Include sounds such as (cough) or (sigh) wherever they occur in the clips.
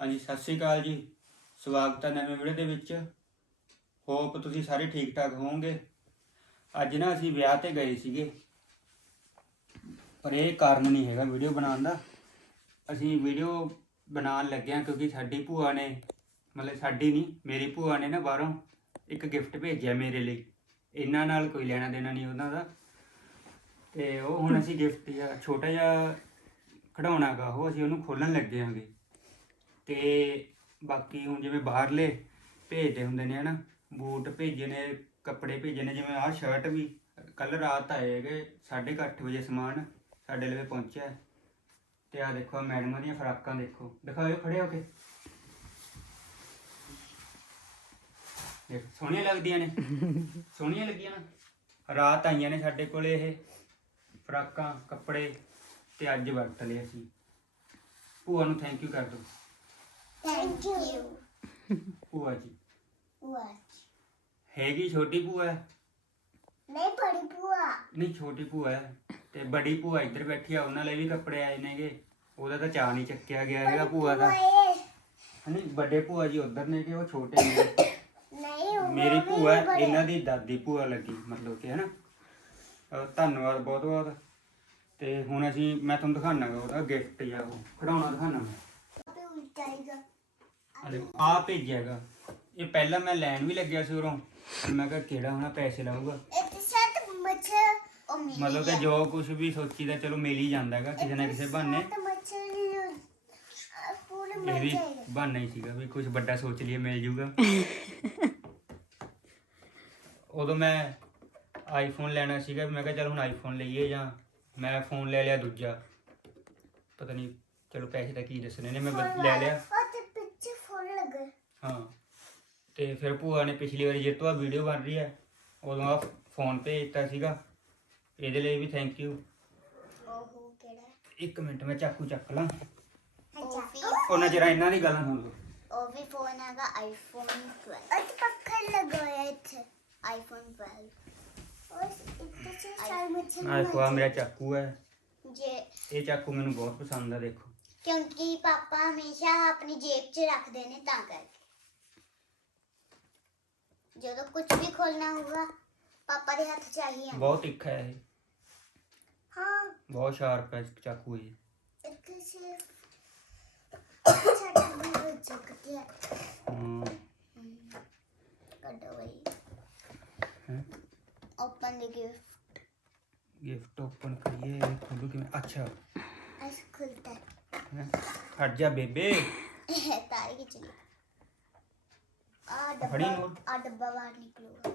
ਹਾਂਜੀ, ਸਤਿ ਸ਼੍ਰੀ ਅਕਾਲ ਜੀ। ਸਵਾਗਤ ਹੈ ਨਵੇਂ ਵੀਡੀਓ ਦੇ ਵਿੱਚ। ਹੋਪ ਤੁਸੀਂ ਸਾਰੇ ਠੀਕ ਠਾਕ ਹੋਵੋਗੇ। ਅੱਜ ਨਾ ਅਸੀਂ ਵਿਆਹ ਤੇ ਗਏ ਸੀਗੇ। ਪਰ ਇਹ ਕਾਰਨ ਨਹੀਂ ਹੈਗਾ ਵੀਡੀਓ ਬਣਾਉਣ ਦਾ। ਅਸੀਂ ਵੀਡੀਓ ਬਣਾਉਣ ਲੱਗਿਆ ਕਿਉਂਕਿ ਸਾਡੀ ਭੂਆ ਨੇ, ਮਤਲਬ ਸਾਡੀ ਨਹੀਂ, ਮੇਰੀ ਭੂਆ ਨੇ ਨਾ ਬਾਹਰੋਂ ਇੱਕ ਗਿਫਟ ਭੇਜਿਆ ਮੇਰੇ ਲਈ। ਇਹਨਾਂ ਨਾਲ ਕੋਈ ਲੈਣਾ ਦੇਣਾ ਨਹੀਂ ਉਹਨਾਂ ਦਾ। ਤੇ ਉਹ ਹੁਣ ਅਸੀਂ ਗਿਫਟ ਜਿਹਾ, ਛੋਟਾ ਜਿਹਾ ਖਿਡੌਣਾ ਗਾ ਉਹ ਅਸੀਂ ਉਹਨੂੰ ਖੋਲਣ ਲੱਗੇ ਹਾਂਗੇ। ਤੇ ਬਾਕੀ ਹੁਣ ਜਿਵੇਂ ਬਾਹਰਲੇ ਭੇਜਦੇ ਹੁੰਦੇ ਨੇ ਹਨਾ, ਬੂਟ ਭੇਜੇ ਨੇ, ਕੱਪੜੇ ਭੇਜੇ ਨੇ, ਜਿਵੇਂ ਆਹ ਸ਼ਰਟ ਵੀ ਕੱਲ ਰਾਤ ਆਏ ਹੈਗੇ 8:30 ਵਜੇ ਸਮਾਨ ਸਾਡੇ ਲਵੇ ਪਹੁੰਚਿਆ ਹੈ। ਤੇ ਆ ਦੇਖੋ ਮੈਡਮਾਂ ਦੀਆਂ ਫਰਾਕਾਂ ਦੇਖੋ, ਦਿਖਾਓ ਖੜੇ ਹੋ ਕੇ। ਦੇਖ, ਸੋਹਣੀਆਂ ਲੱਗਦੀਆਂ ਨੇ, ਸੋਹਣੀਆਂ ਲੱਗੀਆਂ ਨਾ। ਰਾਤ ਆਈਆਂ ਨੇ ਸਾਡੇ ਕੋਲੇ ਇਹ ਫਰਾਕਾਂ, ਕੱਪੜੇ ਤੇ ਅੱਜ ਵਰਤ ਲਏ ਅਸੀਂ। ਭੂਆ ਨੂੰ ਥੈਂਕ ਯੂ ਕਰ ਦਿਓ। Thank you. ਭੂਆ ਜੀ। What? ਹੈਗੀ ਛੋਟੀ ਭੂਆ? ਹੈ? ਨਹੀਂ ਬੜੀ ਭੂਆ। ਨਹੀਂ ਛੋਟੀ ਭੂਆ ਹੈ। ਤੇ ਬੜੀ ਭੂਆ ਇੱਧਰ ਬੈਠੀ ਆ ਉਹਨਾਂ ਲਈ ਵੀ ਕੱਪੜੇ ਆਏ ਨੇਗੇ। ਉਹਦਾ ਤਾਂ ਚਾਹ ਨਹੀਂ ਚੱਕਿਆ ਗਿਆ ਹੈਗਾ ਭੂਆ ਦਾ। ਓਏ, ਨਹੀਂ ਵੱਡੇ ਭੂਆ ਜੀ ਉਧਰ ਨੇ ਕਿ ਉਹ ਛੋਟੇ ਨੇ ਨਹੀਂ ਉਹ ਮੇਰੀ ਭੂਆ। ਇਹਨਾਂ ਦੀ ਦਾਦੀ ਭੂਆ ਲੱਗੀ ਮਤਲਬ ਕਿ ਹਨਾ? ਅਹ ਧੰਨਵਾਦ ਬਹੁਤ ਬਹੁਤ। ਤੇ ਹੁਣ ਅਸੀਂ ਮੈਂ ਤੁਹਾਨੂੰ ਦਿਖਾਣਾ ਉਹਦਾ ਗਿਫਟ ਜਾਂ ਉਹ। ਖਿਡੌਣਾ ਦਿਖਾਣਾ ਮੈਂ ਆਪੇ ਉਲਟਾਏਗਾ। ਆ ਭੇਜਿਆਗਾ ਇਹ ਪਹਿਲਾਂ ਮੈਂ ਲੈਣ ਵੀ ਲੱਗਿਆ ਸੀ ਉਰੋਂ ਮੈਂ ਕਿਹਾ ਕਿਹੜਾ ਹੋਣਾ ਪੈਸੇ ਲਾਊਗਾ। ਇੱਕ ਸਾਥ ਮੱਛਰ ਉਹ ਮਿਲ ਮਤਲਬ ਕਿ ਜੋ ਕੁਝ ਵੀ ਸੋਚੀਦਾ ਚਲੋ ਮਿਲ ਹੀ ਜਾਂਦਾ ਹੈਗਾ ਕਿਸੇ ਨਾ ਕਿਸੇ ਬਹਾਨੇ। ਸਾਥ ਮੱਛਰ ਨੂੰ ਪੂਰੇ ਇਹ ਵੀ ਜਾਏਗਾ। ਬਹਾਨਾ ਹੀ ਸੀਗਾ ਵੀ ਕੁਝ ਵੱਡਾ ਸੋਚ ਲਈਏ ਮਿਲ ਜੂਗਾ। ਉਦੋਂ ਮੈਂ ਆਈਫੋਨ ਲੈਣਾ ਸੀਗਾ ਵੀ ਮੈਂ ਕਿਹਾ ਚਲ ਹੁਣ ਆਈਫੋਨ ਲਈਏ ਜਾਂ ਮੈਂ ਫੋਨ ਲੈ ਲਿਆ ਦੂਜਾ। ਪਤਾ ਨਹੀਂ ਚਲੋ ਪੈਸੇ ਤਾਂ ਕੀ ਦੱਸਣੇ ਨੇ ਮੈਂ ਬ- ਲੈ ਲਿਆ। ਉਹ ਹਾਂ। ਤੇ ਫਿਰ ਭੂਆ ਨੇ ਪਿਛਲੀ ਵਾਰੀ ਜੇ ਤੋਂ ਆ ਵੀਡੀਓ ਬਣ ਰਹੀ ਹੈ ਉਦੋਂ ਆ ਫੋਨ ਭੇਜ ਦਿੱਤਾ ਸੀਗਾ। ਇਹਦੇ ਲਈ ਵੀ ਥੈਂਕ ਯੂ ਉਹ ਕਿਹੜਾ? ਇੱਕ ਮਿੰਟ ਮੈਂ ਚਾਕੂ ਚੱਕ ਲਾਂ। ਉਹਨਾਂ ਚਿਰ ਇਹਨਾਂ ਦੀ ਗੱਲਾਂ ਸੁਣ ਲਓ। ਉਹ ਵੀ ਫੋਨ ਹੈਗਾ ਆਈਫੋਨ 12 ਅੱਜ ਪੱਖਾ ਲਗਾਇਆ ਇੱਥੇ। ਆਈਫੋਨ 12 ਉਸ ਇੱਥੇ ਸਾਲ ਮੱਛਰ ਆਹ ਦੇਖੋ ਮੇਰਾ ਚਾਕੂ ਹੈ। ਜੇ ਇਹ ਚਾਕੂ ਮੈਨੂੰ ਬਹੁਤ ਪਸੰਦ ਆ ਦੇਖੋ। ਕਿਉਂਕਿ ਪਾਪਾ ਹਮੇਸ਼ਾ ਆਪਣੀ ਜੇਬ 'ਚ ਰੱਖਦੇ ਨੇ ਤਾਂ ਕਰਕੇ। ਜਦੋਂ ਕੁਝ ਵੀ ਖੋਲਣਾ ਹੋਗਾ ਪਾਪਾ ਦੇ ਹੱਥ ਚਾਹੀਏ ਬਹੁਤ ਤਿੱਖਾ ਹੈ ਇਹ ਹਾਂ ਬਹੁਤ ਸ਼ਾਰਪ ਹੈ ਚਾਕੂ ਇਹ ਇੱਥੇ ਸੇ ਛੱਡ ਵੀ ਚੁੱਕਦੀ ਹੈ ਹਮ, ਕੱਢੋ ਬਈ ਹੈਂ? Open the gift gift open ਕਰੀਏ ਖੋਲੂ ਕਿਵੇਂ घड़ी डब्बा बाहर निकलेगा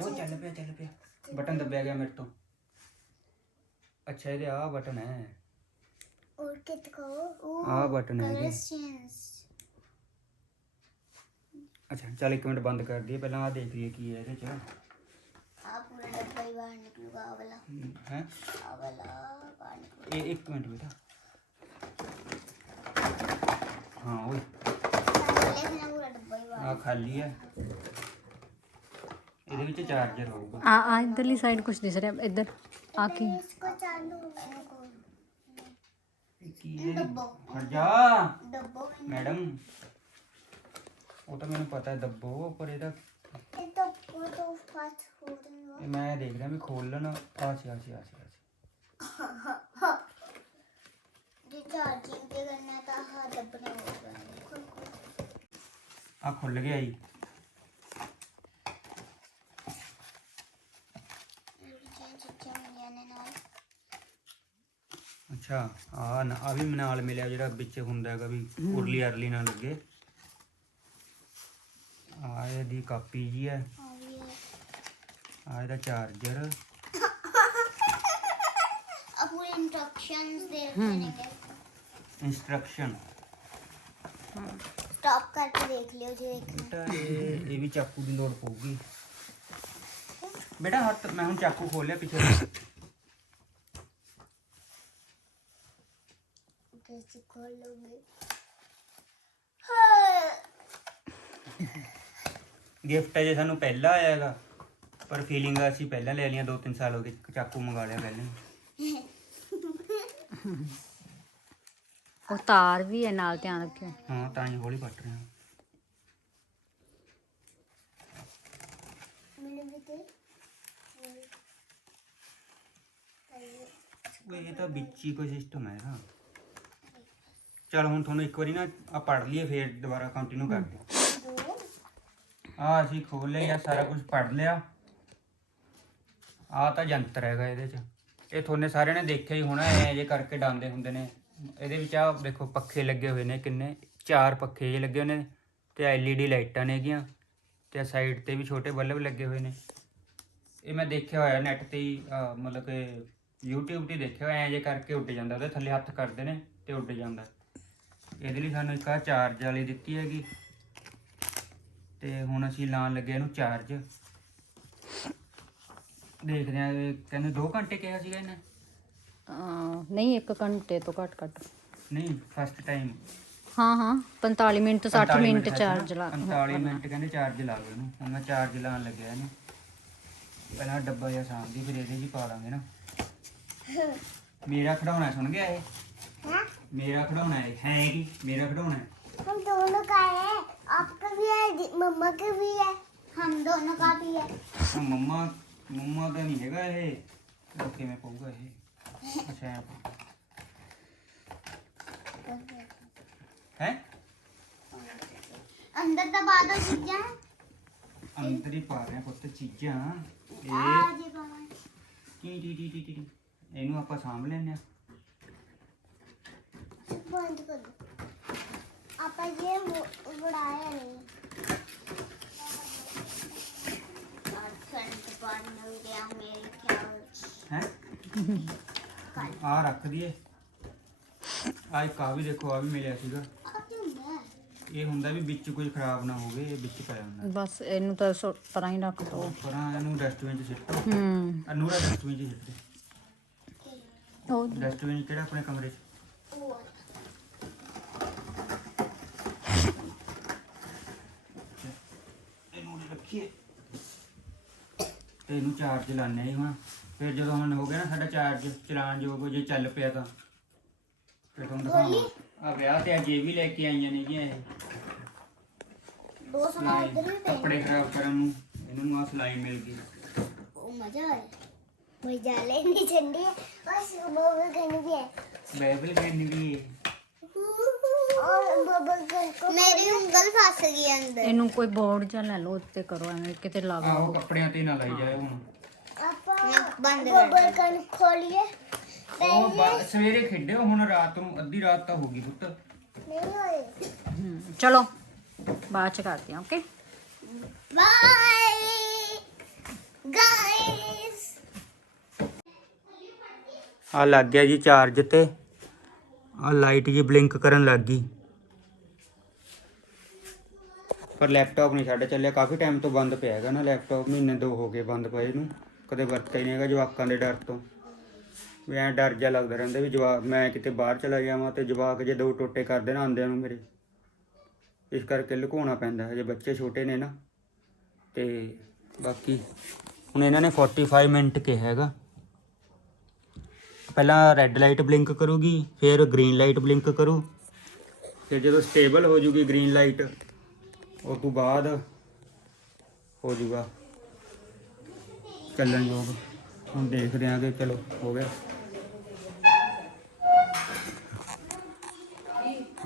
वो चल पे चल पे। बटन दबा गया मेरे तो। अच्छा ये आ बटन है। और कित को आ बटन है अच्छा चल एक मिनट बंद कर दिए। पहला आ देख लिए की है चलो आ पूरा डब्बा ही बाहर निकलूगा आ वाला। हैं? आ वाला बाहर निकलूगा। एक मिनट बेटा। हाँ ओए ਆ बाहर ਖਾਲੀ ਹੈ ਇਹਦੇ ਵਿੱਚ ਚਾਰਜਰ ਹੋਊਗਾ ਆ ਆ ਇਧਰਲੀ ਸਾਈਡ ਕੁਝ ਦਿਸ ਰਿਹਾ ਇੱਧਰ ਆ ਕੀ ਹੈ? इसको चालू इनको ਇਹ ਕੀ ਹੈ डब्बो ਹਟ ਜਾ डब्बो में ਮੈਡਮ ਉਹ ਤਾਂ ਮੈਨੂੰ ਪਤਾ ਹੈ ਦੱਬੋ ਪਰ ਇਹਦਾ ये तो वो तो फास्ट हो रही ਇਹ ਮੈਂ ਦੇਖ ਰਿਹਾ ਵੀ ਖੋਲਣ ਆ ਸੀ ਆ ਸੀ ਆ ਸੀ ਆ ਸੀ है जो चार्जिंग के करना था हाँ डब्बा होगा ਆ ਖੁੱਲ ਗਿਆ ਜੀ। ਅੱਛਾ ਆ ਨਾ ਆ ਵੀ ਮਨਾਲ ਮਿਲਿਆ ਜਿਹੜਾ ਵਿੱਚ ਹੁੰਦਾ ਹੈਗਾ ਵੀ ਉਰਲੀ ਅਰਲੀ ਨਾ ਲੱਗੇ। ਆ ਇਹਦੀ ਕਾਪੀ ਜੀ ਹੈ। ਆ ਇਹਦਾ ਚਾਰਜਰ। ਆ ਪੂਰੇ ਦੇ ਰੱਖਣੇ ਨੇ स्टॉप करके देख लियो जो देखना ਬੇਟਾ ਇਹ ਇਹ ਵੀ ਚਾਕੂ ਦੀ ਲੋੜ ਪਊਗੀ ਬੇਟਾ ਹੱਥ ਮੈਂ ਹੁਣ ਚਾਕੂ ਖੋਲਿਆ ਪਿੱਛੇ ਤੋਂ। कैसे खोल लोगे हाँ ਗਿਫਟ ਅਜੇ ਸਾਨੂੰ ਪਹਿਲਾਂ ਆਇਆ ਹੈਗਾ ਪਰ ਫੀਲਿੰਗ ਅਸੀਂ ਪਹਿਲਾਂ ਲੈ ਲਈਆਂ 2-3 ਸਾਲ ਹੋ ਗਏ ਚਾਕੂ ਮੰਗਾ ਲਿਆ ਪਹਿਲਾਂ (laughs) ਹੀ। ਉਹ ਤਾਰ ਵੀ ਹੈ ਨਾਲ ਧਿਆਨ ਰੱਖਿਓ। ਹਾਂ, ਤਾਂ ਹੀ ਹੌਲੀ ਪੱਟ ਰਿਹਾ ਮੈਨੂੰ ਵੀ ਇਹ ਤਾਂ ਵਿੱਚ ਹੀ ਕੋਈ ਸਿਸਟਮ ਹੈ ਨਾ। ਚਲ ਹੁਣ ਤੁਹਾਨੂੰ ਇੱਕ ਵਾਰੀ ਨਾ ਆ ਪੜ ਲਈਏ, ਫੇਰ ਦੁਬਾਰਾ ਕੰਟੀਨਿਊ ਕਰਦੇ ਆ ਅਸੀਂ ਖੋਲ ਲਿਆ ਸਾਰਾ ਕੁਝ ਪੜ ਲਿਆ। ਆ ਤਾਂ ਯੰਤਰ ਹੈਗਾ ਇਹਦੇ ਚ। ਇਹ ਤੁਹਾਨੇ ਸਾਰਿਆਂ ਨੇ ਦੇਖਿਆ ਹੀ ਹੋਣਾ ਐ ਜੇ ਕਰਕੇ ਡਾਂਦੇ ਹੁੰਦੇ ਨੇ। ਇਹਦੇ ਵਿੱਚ ਆ ਦੇਖੋ ਪੱਖੇ ਲੱਗੇ ਹੋਏ ਨੇ ਕਿੰਨੇ, ਚਾਰ ਪੱਖੇ ਜੇ ਲੱਗੇ ਹੋਏ ਨੇ ਤੇ ਐਲਈਡੀ ਲਾਈਟਾਂ ਨੇਗੀਆਂ ਤੇ ਸਾਈਡ ਤੇ ਵੀ ਛੋਟੇ ਬੱਲਬ ਲੱਗੇ ਹੋਏ ਨੇ। ਇਹ ਮੈਂ ਦੇਖਿਆ ਹੋਇਆ ਨੈਟ ਤੇ ਹੀ ਮਤਲਬ ਕਿ YouTube ਤੇ ਦੇਖਿਆ ਹੋਇਆ, ਐਂ ਜੇ ਕਰਕੇ ਉੱਡ ਜਾਂਦਾ ਉਹਦੇ, ਥੱਲੇ ਹੱਥ ਕਰਦੇ ਨੇ ਤੇ ਉੱਡ ਜਾਂਦਾ। ਇਹਦੇ ਲਈ ਸਾਨੂੰ ਇੱਕ ਆ ਚਾਰਜ ਵਾਲੀ ਦਿੱਤੀ ਹੈਗੀ ਤੇ ਹੁਣ ਅਸੀਂ ਲਾਉਣ ਲੱਗੇ ਇਹਨੂੰ ਚਾਰਜ ਦੇਖਦੇ ਆ ਕਹਿੰਦੇ 2 ਘੰਟੇ ਕਿਹਾ ਸੀਗਾ ਇਹਨੇ? ਨਹੀਂ 1 ਘੰਟੇ ਤੋਂ ਘੱਟ ਘੱਟ ਨਹੀਂ ਫਸਟ ਟਾਈਮ ਹਾਂ ਹਾਂ 45 ਮਿੰਟ ਤੋਂ 60 ਮਿੰਟ ਚਾਰਜ ਲਾ 45 ਮਿੰਟ ਕਹਿੰਦੇ ਚਾਰਜ ਲਾ ਲਓ ਇਹਨੂੰ ਹੁਣ ਮੈਂ ਚਾਰਜ ਲਾਉਣ ਲੱਗਿਆ ਇਹਨੂੰ ਪਹਿਲਾਂ ਡੱਬਾ ਜਿਹਾ ਸਾਂਭਦੀ ਫਿਰ ਇਹਦੇ 'ਚ ਹੀ ਪਾ ਲਾਂਗੇ ਨਾ ਮੇਰਾ ਖਿਡੌਣਾ ਸੁਣ ਗਿਆ ਇਹ हाँ ਮੇਰਾ ਖਿਡੌਣਾ ਹੈ ਹੈ ਕੀ ਮੇਰਾ ਖਿਡੌਣਾ ਹੈ हम दोनों का है आपका भी है दी- मम्मा का भी है हम दोनों का भी है ਆ ਮੰਮਾ ਮੰਮਾ ਦਾ ਨਹੀਂ ਹੈਗਾ ਇਹ ਉਹ ਕਿਵੇਂ ਪਊਗਾ ਇਹ ਅੱਛਾ ਐਂ ਪਊ। ਹੈ अंदर दबा दो चीजें ਅੰਦਰ ਹੀ ਪਾ ਰਹੇ ਆ ਪੁੱਤ ਚੀਜ਼ਾਂ ਇਹ आज ही बाहर। T T T T T ਇਹਨੂੰ ਆਪਾਂ ਸਾਂਭ ਲੈਨੇ ਆ बंद कर दो आप ये मु- उड़ाया नहीं आज करंट बंद हो गया मेरे ख्याल से। ਹੈ (laughs) ਖਾਈ ਆ ਰੱਖ ਦਈਏ। ਆ ਇੱਕ ਆ ਵੀ ਦੇਖੋ ਆ ਵੀ ਮਿਲਿਆ ਸੀਗਾ। ਇਹ ਹੁੰਦਾ ਵੀ ਵਿੱਚ ਕੋਈ ਖਰਾਬ ਨਾ ਹੋਵੇ ਇਹ ਵਿੱਚ ਪਿਆ ਹੁੰਦਾ ਬਸ ਇਹਨੂੰ ਤਾਂ ਪਰਾਂ ਹੀ ਰੱਖ ਦੋ। ਪਰਾਂ ਇਹਨੂੰ ਡਸਟਬਿਨ 'ਚ ਸਿੱਟੋ ਹੂੰ। ਅਨੂਰਾ ਡਸਟਬਿਨ 'ਚ ਸਿੱਟੋ ਡਸਟਬਿਨ ਕਿਹੜਾ ਆਪਣੇ ਕਮਰੇ 'ਚ? ਤੇ ਇਹਨੂੰ ਚਾਰਜ ਲਾਣੇ ਹਾਂ ਫਿਰ ਜਦੋਂ ਹੁਣ ਹੋ ਗਿਆ ਨਾ ਸਾਡਾ ਚਾਰਜ ਚਲਾਣ ਯੋਗ ਹੋ ਜੇ ਚੱਲ ਪਿਆ ਤਾਂ। ਫਿਰ ਤੁਹਾਨੂੰ ਦਿਖਾਵਾਂ ਆ ਵਿਆਹ ਤੇ ਅਜੇ ਵੀ ਲੈ ਕੇ ਆਈਆਂ ਨੇ ਇਹ। ਦੋ ਸਮਾਂ ਉਧਰ ਵੀ ਪਏ ਕੱਪੜੇ ਖਰਾਬ ਕਰਨ ਨੂੰ ਇਹਨਾਂ ਨੂੰ ਆ ਸਲਾਈ ਮਿਲ ਗਈ। ਉਹ ਮਜ਼ਾ ਆਇਆ। ਮਜ਼ਾ ਲੈਣੀ ਚੰਡੀ ਉਸ ਮੋਬਾਈਲ ਕਰਨੀ ਵੀ ਹੈ। ਬਾਈਬਲ ਕਰਨੀ ਵੀ। ਹੈ ਮੇਰੀ ਉਂਗਲ ਫਸ ਗਈ ਅੰਦਰ। ਇਹਨੂੰ ਕੋਈ ਬੋਰਡ ਜਾਂ ਲੈ ਲਓ ਉੱਤੇ ਕਰੋ ਐਵੇਂ ਕਿਤੇ ਲੱਗ ਆਹੋ ਕੱਪੜਿਆਂ ਤੇ ਨਾ ਲਾਈ ਜਾਏ ਹੁਣ। ਮੈਂ ਬੰਦ ਕਰ ਬੱਬਲ ਕਨ ਉਹ ਬ- ਸਵੇਰੇ ਖੇਡਿਓ ਹੁਣ ਰਾਤ ਨੂੰ ਅੱਧੀ ਰਾਤ ਤਾਂ ਹੋ ਗਈ ਪੁੱਤ। ਨਹੀਂ ਹੋਏ। ਚਲੋ ਬਾਅਦ ਚ ਕਰਦੇ ਆ ਓਕੇ? ਬਾਏ ਗਾਇਸ ਆ ਲੱਗ ਗਿਆ ਜੀ ਚਾਰਜ ਤੇ। ਆ ਲਾਈਟ ਜੀ ਬਲਿੰਕ ਕਰਨ ਲੱਗ ਗਈ। ਪਰ ਲੈਪਟਾਪ ਨਹੀਂ ਛੱਡ ਚੱਲਿਆ। ਕਾਫੀ ਟਾਈਮ ਤੋਂ ਬੰਦ ਪਿਆ ਹੈਗਾ ਨਾ ਲੈਪਟਾਪ। ਮਹੀਨੇ ਦੋ ਹੋ ਗਏ ਬੰਦ ਪਏ ਨੂੰ। ਕਦੇ ਵਰਤਿਆ ਹੀ ਨਹੀਂ ਹੈਗਾ ਜਵਾਕਾਂ ਦੇ ਡਰ ਤੋਂ। ਵੀ ਐਂ ਡਰ ਜਿਹਾ ਲੱਗਦਾ ਰਹਿੰਦਾ ਵੀ ਜਵਾਕ, ਮੈਂ ਕਿਤੇ ਬਾਹਰ ਚਲਾ ਜਾਵਾਂ ਤੇ ਜਵਾਕ ਜੇ ਦੋ ਟੋਟੇ ਕਰ ਦੇਣ ਆਂਦਿਆਂ ਨੂੰ ਮੇਰੇ। ਇਸ ਕਰਕੇ ਲੁਕਾਉਣਾ ਪੈਂਦਾ। ਹਜੇ ਬੱਚੇ ਛੋਟੇ ਨੇ ਨਾ। ਤੇ ਬਾਕੀ ਹੁਣ ਇਹਨਾਂ ਨੇ 45 ਮਿੰਟ ਕਿਹਾ ਹੈਗਾ। ਪਹਿਲਾਂ ਰੈੱਡ ਲਾਈਟ ਬਲਿੰਕ ਕਰੂਗੀ, ਫਿਰ ਗ੍ਰੀਨ ਲਾਈਟ ਬਲਿੰਕ ਕਰੂ। ਫਿਰ ਜਦੋਂ ਸਟੇਬਲ ਹੋ ਜੂਗੀ ਗ੍ਰੀਨ ਲਾਈਟ ਉਸ ਤੋਂ ਬਾਅਦ ਹੋ ਜੂਗਾ ਚੱਲਣ ਯੋਗ। ਹੁਣ ਦੇਖਦੇ ਆਂ ਕਿ ਚਲੋ, ਹੋ ਗਿਆ।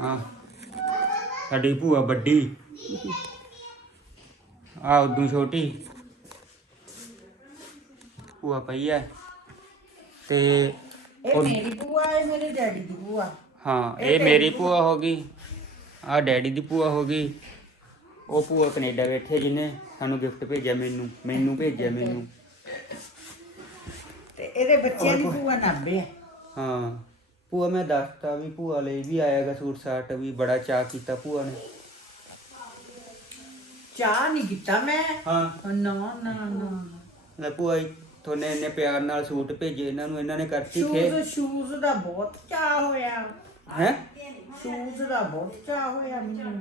ਹਾਂ, ਸਾਡੀ ਭੂਆ ਵੱਡੀ। ਆ ਉਦੋਂ ਛੋਟੀ। ਭੂਆ ਪਈ ਹੈ। ਤੇ ਇਹ ਮੇਰੀ ਭੂਆ ਹੈ ਮੇਰੇ ਡੈਡੀ ਦੀ ਭੂਆ। ਹਾਂ ਇਹ ਮੇਰੀ ਭੂਆ ਹੋ ਗਈ। ਆ ਡੈਡੀ ਦੀ ਭੂਆ ਹੋ ਗਈ। ਉਹ ਭੂਆ ਕੈਨੇਡਾ ਬੈਠੇ ਜਿਹਨੇ ਸਾਨੂੰ ਗਿਫਟ ਭੇਜਿਆ ਮੈਨੂੰ ਮੈਨੂੰ ਭੇਜਿਆ ਮੈਨੂੰ। ਤੇ ਇਹਦੇ ਬੱਚਿਆਂ ਦੀ ਭੂਆ ਨਾਬੇ ਹੈ ਹਾਂ ਭੂਆ ਮੈਂ ਦੱਸਤਾ ਵੀ ਭੂਆ ਲਈ ਵੀ ਆਏਗਾ ਸੂਟ ਸਾਟ ਵੀ ਬੜਾ ਚਾਅ ਕੀਤਾ ਭੂਆ ਨੇ। ਚਾਹ ਨਹੀਂ ਕੀਤਾ ਮੈਂ। ਹਾਂ। ਨਾ ਨਾ ਨਾ। ਲੈ ਭੂਆ ਜੀ ਤੁਹਾਨੇ ਇੰਨੇ ਪਿਆਰ ਨਾਲ ਸੂਟ ਭੇਜੇ ਇਹਨਾਂ ਨੂੰ ਇਹਨਾਂ ਨੇ ਕਰਤੀ ਖੇ ਸ਼ੂਜ਼ ਸ਼ੂਜ਼ ਦਾ ਬਹੁਤ ਚਾਹ ਹੋਇਆ। ਹੈ? ਸ਼ੂਜ਼ ਦਾ ਬਹੁਤ ਚਾਹ ਹੋਇਆ ਮੈਨੂੰ।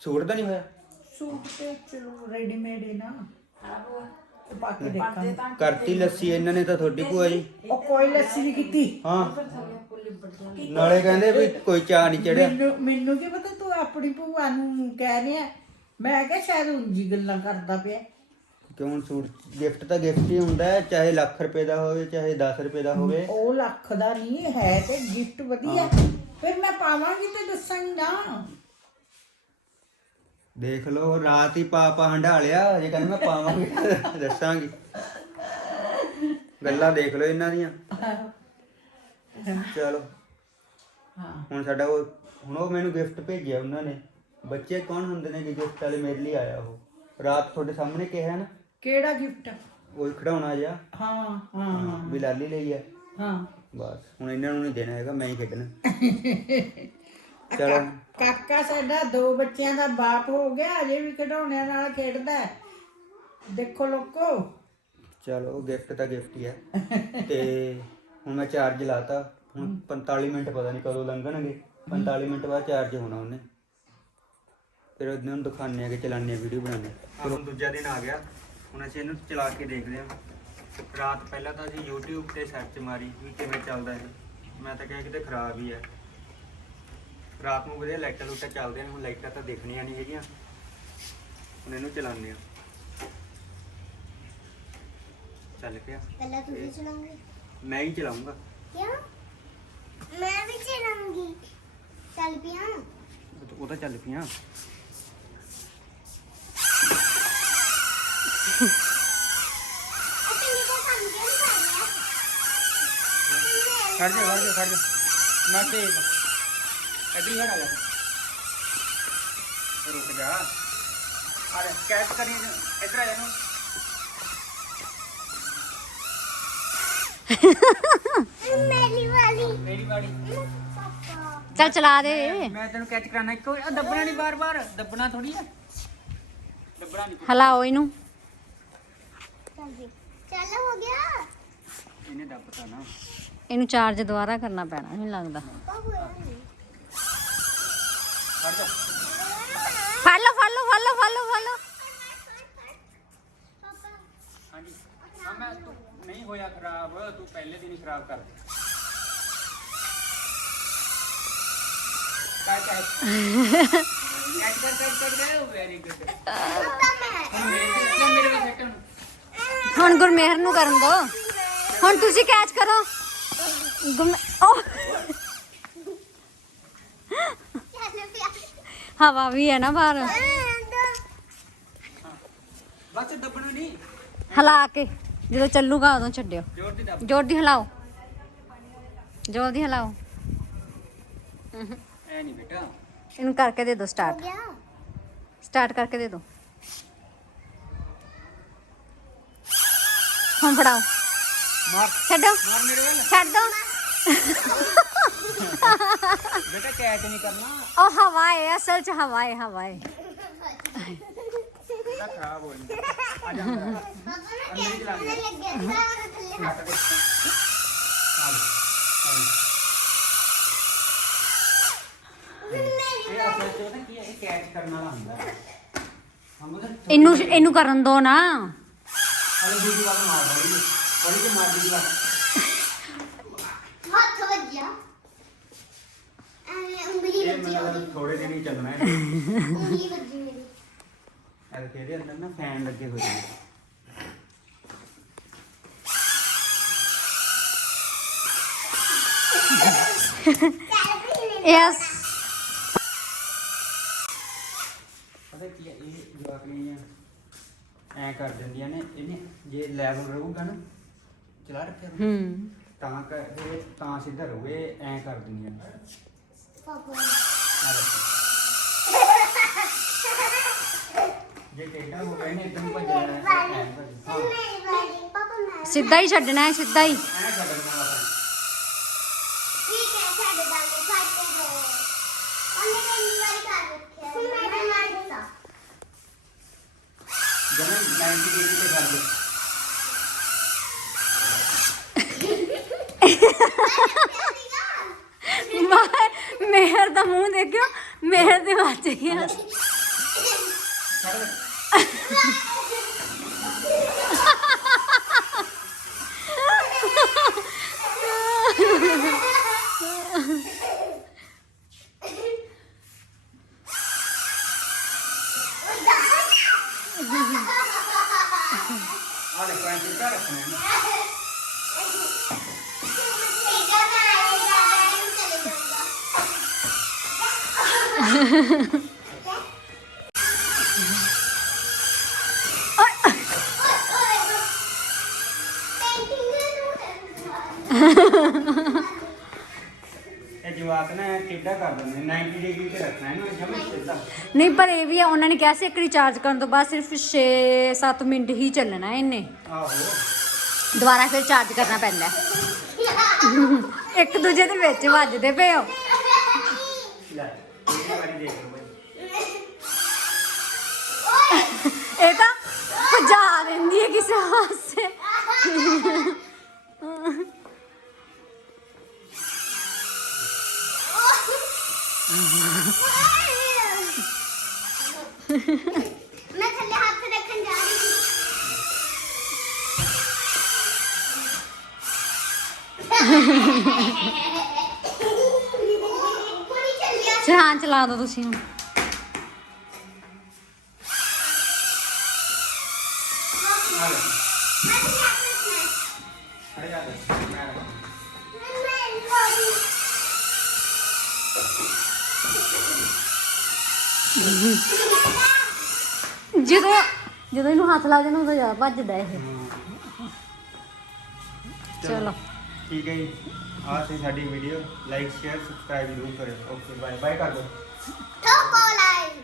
ਸੂਟ ਦਾ ਨਹੀਂ ਹੋਇਆ? ਸੂਟ ਤੇ ਚਲੋ ਰੈਡੀਮੇਡ ਹੈ ਨਾ। ਦੇਖਾਂ ਕਰਤੀ ਲੱਸੀ ਇਹਨਾਂ ਨੇ ਤਾਂ ਤੁਹਾਡੀ ਭੂਆ ਜੀ। ਉਹ ਕੋਈ ਲੱਸੀ ਨਹੀਂ ਕੀਤੀ। ਹਾਂ। ਨਾਲੇ ਕਹਿੰਦੇ ਵੀ ਕੋਈ ਚਾਹ ਨਹੀਂ ਚੜਿਆ। ਮੈਨੂੰ ਮੈਨੂੰ ਕੀ ਪਤਾ ਤੂੰ ਆਪਣੀ ਭੂਆ ਨੂੰ ਕਹਿ ਰਿਹਾ? ਮੈਂ ਕਿਹਾ ਸ਼ਾਇਦ ਉਂਜੀ ਗੱਲਾਂ ਕਰਦਾ ਪਿਆ। ਕਿਉਂ ਸੂਟ ਗਿਫਟ ਤਾਂ ਗਿਫਟ ਹੀ ਹੁੰਦਾ ਹੈ ਚਾਹੇ ਲੱਖ ਰੁਪਏ ਦਾ ਹੋਵੇ ਚਾਹੇ 10 ਰੁਪਏ ਦਾ ਹੋਵੇ। ਉਹ ਲੱਖ ਦਾ ਨਹੀਂ ਹੈ ਤੇ ਗਿਫਟ ਵਧੀਆ। ਫਿਰ ਮੈਂ ਪਾਵਾਂਗੀ ਤੇ ਦੱਸਾਂਗੀ ਨਾ। ਦੇਖ ਲਓ ਰਾਤ ਹੀ ਪਾ ਪਾ ਹੰਡਾ ਲਿਆ ਜੇ ਕਹਿੰਦੇ ਮੈਂ ਪਾਵਾਂਗੀ ਦੱਸਾਂਗੀ। ਗੱਲਾਂ ਦੇਖ ਲਓ ਇਹਨਾਂ ਦੀਆਂ। ਚਲੋ। ਹਾਂ। ਹੁਣ ਸਾਡਾ ਉਹ ਹੁਣ ਉਹ ਮੈਨੂੰ ਗਿਫਟ ਭੇਜਿਆ ਉਹਨਾਂ ਨੇ। ਬੱਚੇ ਕੌਣ ਹੁੰਦੇ ਨੇ ਕਿ ਗਿਫਟ ਵਾਲੇ ਮੇਰੇ ਲਈ ਆਇਆ ਉਹ? ਰਾਤ ਤੁਹਾਡੇ ਸਾਹਮਣੇ ਕਿਹਾ ਨਾ। ਕਿਹੜਾ ਗਿਫਟ ਉਹ ਖਿਡੌਣਾ ਜਿਹਾ। ਹਾਂ ਹਾਂ ਹਾਂ ਵੀ ਲਾਲੀ ਲਈ ਹੈ ਹਾਂ। ਬਸ ਹੁਣ ਇਹਨਾਂ ਨੂੰ ਨਹੀਂ ਦੇਣਾ ਹੈਗਾ ਮੈਂ ਹੀ ਖੇਡਣਾ। ਚਲੋ। ਕਾਕਾ ਸਾਡਾ ਦੋ ਬੱਚਿਆਂ ਦਾ ਬਾਪ ਹੋ ਗਿਆ ਅਜੇ ਵੀ ਖਿਡੌਣਿਆਂ ਨਾਲ ਖੇਡਦਾ ਹੈ। ਦੇਖੋ ਲੋਕੋ। ਚਲੋ ਗਿਫਟ ਤਾਂ ਗਿਫਟ ਹੀ ਹੈ ਤੇ ਹੁਣ ਮੈਂ ਚਾਰਜ ਲਾਤਾ। ਹੁਣ 45 ਮਿੰਟ ਪਤਾ ਨਹੀਂ ਕਦੋਂ ਲੰਘਣਗੇ। 45 ਮਿੰਟ ਬਾਅਦ ਚਾਰਜ ਹੋਣਾ ਉਹਨੇ। ਫਿਰ ਉਹਨਾਂ ਨੂੰ ਆ ਕਿ ਚਲਾਉਂਦੇ ਆ ਵੀਡੀਓ ਆ ਹੁਣ ਦੂਜਾ ਦਿਨ ਆ ਗਿਆ। ਹੁਣ ਅਸੀਂ ਇਹਨੂੰ ਚਲਾ ਕੇ ਦੇਖਦੇ ਹਾਂ। ਰਾਤ ਪਹਿਲਾਂ ਤਾਂ ਅਸੀਂ YouTube ਤੇ ਸਰਚ ਮਾਰੀ ਵੀ ਕਿਵੇਂ ਚੱਲਦਾ ਇਹ। ਮੈਂ ਤਾਂ ਕਿਹਾ ਕਿਤੇ ਖਰਾਬ ਹੀ ਹੈ। ਰਾਤ ਨੂੰ ਵਧੀਆ ਲਾਈਟਾਂ ਲੂਟਾਂ ਚੱਲਦੇ ਨੇ ਹੁਣ ਲਾਈਟਾਂ ਤਾਂ ਦੇਖਣੀਆਂ ਨਹੀਂ ਹੈਗੀਆਂ। ਹੁਣ ਇਹਨੂੰ ਚਲਾਉਂਦੇ ਆ ਚੱਲ ਪਿਆ। ਪਹਿਲਾਂ ਤੁਸੀਂ ਚਲਾਉਂਗੇ? ਮੈਂ ਹੀ ਚਲਾਉਂਗਾ। ਕਿਉਂ? ਮੈਂ ਵੀ ਚਲਾਉਂਗੀ। ਚੱਲ ਪਿਆ। ਉਹ ਤਾਂ- ਚੱਲ ਪਈਆਂ ਅਸੀਂ ਇਹ ਤਾਂ ਕੰਮ ਕਿਉਂ ਕਰ ਰਿਹਾ ਖੜ ਜਾ ਖੜ ਜਾ ਖੜ ਜਾ। ਮੈਂ ਤੇ ਅੱਡੀ ਖੜਾ ਜਾ। ਰੁਕ ਜਾ। ਅਰੇ ਕੈਚ ਕਰੀ ਇਧਰ ਆ ਜਾ ਨੂੰ ਮੇਰੀ ਵਾਲੀ। ਮੇਰੀ ਵਾੜੀ ਪਾਪਾ ਚੱਲ ਚਲਾ ਦੇ। ਮੈਂ ਤੈਨੂੰ ਕੈਚ ਕਰਾਣਾ ਇੱਕੋ ਦੱਬਣਾ ਨਹੀਂ ਬਾਰ-ਬਾਰ ਦੱਬਣਾ ਥੋੜੀ ਆ। ਦੱਬਣਾ ਨਹੀਂ ਹਲਾਓ ਇਹਨੂੰ। ਚੱਲ ਵੀ ਚੱਲ ਹੋ ਗਿਆ। ਇਹਨੇ ਦੱਬਤਾ ਨਾ। ਇਹਨੂੰ ਚਾਰਜ ਦੁਬਾਰਾ ਕਰਨਾ ਪੈਣਾ ਮੈਨੂੰ ਲੱਗਦਾ। ਨਹੀਂ। ਖੜ ਜਾ। ਫੜ ਲਓ ਫੜ ਲਓ ਫੜ ਲਓ ਫੜ ਲਓ ਫੜ ਲਓ। ਪਾਪਾ ਹਾਂਜੀ। ਹਾਂ ਮੈਂ ਤੂੰ ਨਹੀਂ ਹੋਇਆ ਖਰਾਬ ਤੂੰ ਪਹਿਲੇ ਦਿਨ ਹੀ ਖਰਾਬ ਕਰ ਕਰ ਕੈਚ ਕਰ ਗਏ ਵੈਰੀ ਗੁੱਡ ਪਾਪਾ ਮੈਂ ਮੇਰੇ ਤੇ ਮੇਰੇ ਸੈਟ ਹੁਣ ਗੁਰਮੇਹਰ ਨੂੰ ਕਰਨ ਦੋ। ਹੁਣ ਤੁਸੀਂ ਕੈਚ ਕਰੋ। ਗੁਰਮੇ ਹਵਾ ਵੀ ਹੈ ਨਾ ਬਾਹਰ। ਬਸ ਦੱਬਣਾ ਨਹੀਂ। ਹਲਾ ਕੇ ਜਦੋਂ ਚੱਲੂਗਾ ਉਦੋਂ ਛੱਡਿਓ। ਜ਼ੋਰ ਦੀ ਦੱਬ। ਜ਼ੋਰ ਦੀ ਹਲਾਓ। ਜ਼ੋਰ ਦੀ ਹਲਾਓ। ਐ ਨਹੀਂ ਬੇਟਾ। ਇਹਨੂੰ ਕਰਕੇ ਦੇ ਦਿਓ ਹੋ ਸਟਾਰਟ ਸਟਾਰਟ ਕਰਕੇ ਦੇ ਦਿਓ ਹੁਣ ਫੜਾਓ। ਮਾਰ। ਛੱਡੋ। ਮਾਰ ਮੇਰੇ ਵੱਲ। ਛੱਡ। ਦੋ ਬੇਟਾ ਕੈਚ ਨਹੀਂ ਕਰਨਾ। ਉਹ ਹਵਾ ਹੈ ਅਸਲ ਚ ਹਵਾ ਹੈ ਹਵਾ ਹੈ ਬੇਟਾ ਖਰਾਬ ਹੋ ਜਾਂਦਾ। ਆ ਜਾ। ਅੰਦਰ ਆ। ਪਾਪਾ ਨਾ ਕਿਆ ਕਰਨੇ ਲੱਗੇ ਸਾਰਾ ਥੱਲੇ ਹੱਥ ਆ ਜਾ, ਆ ਜਾ। ਇਹ ਅਸਲ ਚ ਪਤਾ ਕੀ ਹੈ? ਇਹ ਕੈਚ ਕਰਨ ਵਾਲਾ ਹੁੰਦਾ। ਹੈ ਹਮ ਉਹਦਾ ਇਹਨੂੰ ਇਹਨੂੰ ਕਰਨ ਦੋ ਨਾ। ਅਰੇ ਦੂਜੀ ਵਾਰ ਮਾਰ ਬੜੀ ਬੜੀ ਤੇ ਮਾਰ ਦੂਜੀ ਵਾਰ ਹੱਥ ਵੱਜਿਆ ਐਵੇਂ ਉਂਗਲੀ ਇਹ ਵੱਜੀ ਉਹਦੀ ਮਤਲਬ ਥੋੜੇ ਦਿਨ ਹੀ ਚੱਲਣਾ ਹੈ ਉਂਗਲੀ ਵੱਜੀ ਮੇਰੀ ਇਹ ਇਹਦੇ ਅੰਦਰ ਨਾ ਫੈਨ ਲੱਗੇ ਹੋਏ ਨੇ ਚੱਲ ਪਈ ਯਸ ਪਤਾ ਕੀ ਹੈ ਇਹ ਜਵਾਕੜੀਆਂ ਐ ਕਰ ਦਿੰਦੀਆਂ ਨੇ ਇਹਨੇ ਜੇ ਲੈਵਲ ਰਹੂਗਾ ਨਾ ਚਲਾ ਰੱਖਿਆ ਹੂੰ ਤਾਂ ਕਰ ਇਹ ਤਾਂ ਸਿੱਧਾ ਰਹੂਗੇ ਐ ਕਰ ਦਿੰਦੀਆਂ ਨੇ ਪਾਪਾ ਆਹ ਦੇਖੋ। ਜੇ ਟੇਡਾ ਹੋ ਗਿਆ ਨੇ ਇਦਾਂ ਭੱਜ ਜਾਣਾ ਹੈ, ਐਂ ਸਿੱਧਾ ਹੀ ਛੱਡਣਾ ਹੈ ਸਿੱਧਾ ਹੀ ਐ ਛੱਡਣਾ ਮੈਂ ਮੇਹਰ ਦਾ ਮੂੰਹ ਦੇਖਿਓ ਮੇਹਰ ਦੇ ਵਾਚ ਗਿਆ ਇਹ ਜਵਾਕ ਨਾ ਕਿੱਦਾਂ ਕਰ ਦਿੰਦੇ 90 ਡਿਗਰੀ ਤੇ ਰੱਖਣਾ ਇਹਨੂੰ ਜਮੇ ਸਿੱਧਾ। ਨਹੀਂ ਪਰ ਇਹ ਵੀ ਆ ਉਹਨਾਂ ਨੇ ਕਿਹਾ ਸੀ ਇੱਕ ਰਿਚਾਰਜ ਕਰਨ ਤੋਂ ਬਾਅਦ ਸਿਰਫ 6-7 ਮਿੰਟ ਹੀ ਚੱਲਣਾ ਇਹਨੇ। ਆਹੋ। ਦੁਬਾਰਾ ਫਿਰ ਚਾਰਜ ਕਰਨਾ ਪੈਂਦਾ। ਹੈ। (laughs) ਇੱਕ ਦੂਜੇ ਦੇ ਵਿੱਚ ਵੱਜਦੇ ਪਏ ਹੋ। ਲੈ। ਇਹ ਵਾਰੀ ਦੇਖ ਲਓ ਭਾਈ ਇਹ ਤਾਂ ਭਜਾ ਦਿੰਦੀ ਹੈ ਕਿਸੇ ਪਾਸੇ (laughs) (laughs) ਚਲਾ ਦਿਓ ਤੁਸੀਂ ਹੁਣ ਲੈ ਲੈ ਜਦੋਂ ਜਦੋਂ ਇਹਨੂੰ ਹੱਥ ਲੱਗ ਜਾਂਦਾ ਉਦੋਂ ਜ਼ਿਆਦਾ ਭੱਜਦਾ ਇਹ। ਚਲੋ। ਠੀਕ ਹੈ ਜੀ। ਆਹ ਸੀ ਸਾਡੀ ਵੀਡੀਓ ਲਾਈਕ ਸ਼ੇਅਰ ਸਬਸਕ੍ਰਾਈਬ ਜ਼ਰੂਰ ਕਰਿਓ। ਓਕੇ ਬਾਏ ਬਾਏ ਕਰ ਦਿਓ। ਠੋਕੋ ਲਾਈ